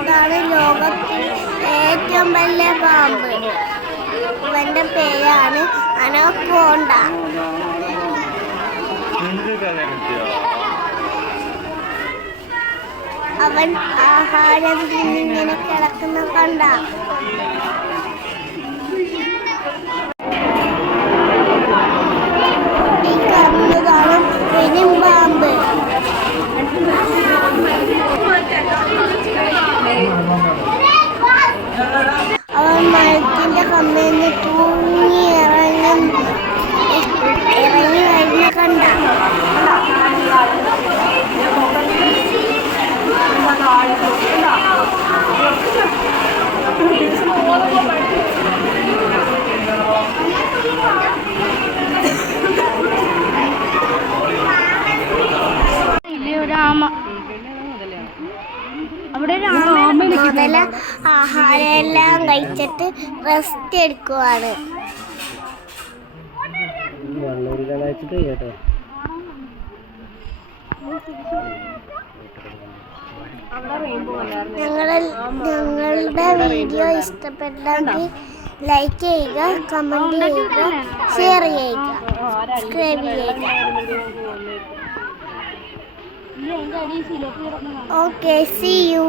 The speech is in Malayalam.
ഇതാണ് ലോകത്തിൽ ഏറ്റവും വലിയ പാമ്പ്. ഇവന്റെ പേരാണ് അനോക്കോണ്ട. അവൻ ആഹാരം തിന്നിങ്ങനെ കിടക്കുന്ന കണ്ട. അവിടെ രാമ മുതല ആഹാരം എല്ലാം കഴിച്ചിട്ട് റെസ്റ്റ് എടുക്കുവാണ് കേട്ടോ ഞങ്ങൾ ഞങ്ങളുടെ വീഡിയോ ഇഷ്ടപ്പെട്ടെങ്കിൽ ലൈക്ക് ചെയ്യുക കമന്റ് ചെയ്യുക ഷെയർ ചെയ്യുക സബ്സ്ക്രൈബ് ചെയ്യുക. Okay C U